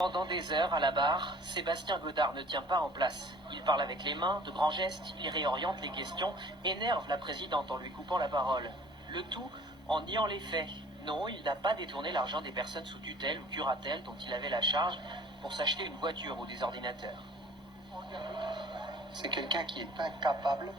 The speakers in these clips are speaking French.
Pendant des heures, à la barre, Sébastien Godard ne tient pas en place. Il parle avec les mains, de grands gestes, il réoriente les questions, énerve la présidente en lui coupant la parole. Le tout en niant les faits. Non, il n'a pas détourné l'argent des personnes sous tutelle ou curatelle dont il avait la charge pour s'acheter une voiture ou des ordinateurs. C'est quelqu'un qui est incapable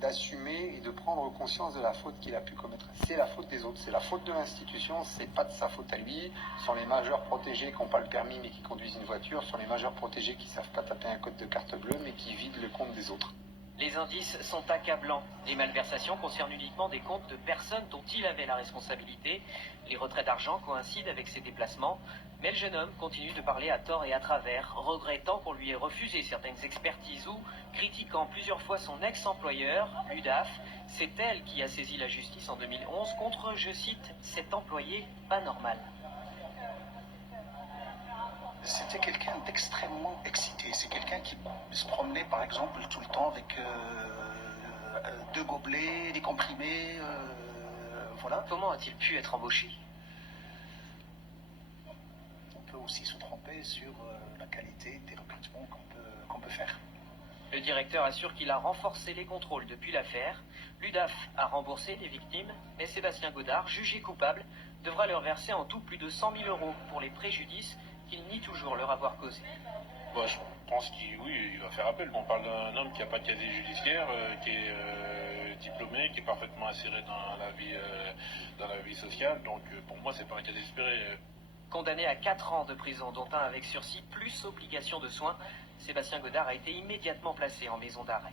d'assumer et de prendre conscience de la faute qu'il a pu commettre. C'est la faute des autres, c'est la faute de l'institution, c'est pas de sa faute à lui. Ce sont les majeurs protégés qui n'ont pas le permis mais qui conduisent une voiture, ce sont les majeurs protégés qui savent pas taper un code de carte bleue mais qui vident le compte des autres. Les indices sont accablants. Les malversations concernent uniquement des comptes de personnes dont il avait la responsabilité. Les retraits d'argent coïncident avec ses déplacements. Mais le jeune homme continue de parler à tort et à travers, regrettant qu'on lui ait refusé certaines expertises ou critiquant plusieurs fois son ex-employeur, l'UDAF. C'est elle qui a saisi la justice en 2011 contre, je cite, cet employé pas normal. C'était quelqu'un d'extrêmement excité. C'est quelqu'un qui se promenait, par exemple, tout le temps avec deux gobelets, des comprimés, voilà. Comment a-t-il pu être embauché? On peut aussi se tromper sur la qualité des recrutements qu'on peut faire. Le directeur assure qu'il a renforcé les contrôles depuis l'affaire. L'UDAF a remboursé les victimes, mais Sébastien Godard, jugé coupable, devra leur verser en tout plus de 100 000 € pour les préjudices qu'il nie toujours leur avoir causés. Je pense qu'il va faire appel. On parle d'un homme qui n'a pas de casier judiciaire, qui est diplômé, qui est parfaitement inséré dans la vie sociale. Donc pour moi, c'est pas un cas désespéré. Condamné à 4 ans de prison, dont un avec sursis plus obligation de soins, Sébastien Godard a été immédiatement placé en maison d'arrêt.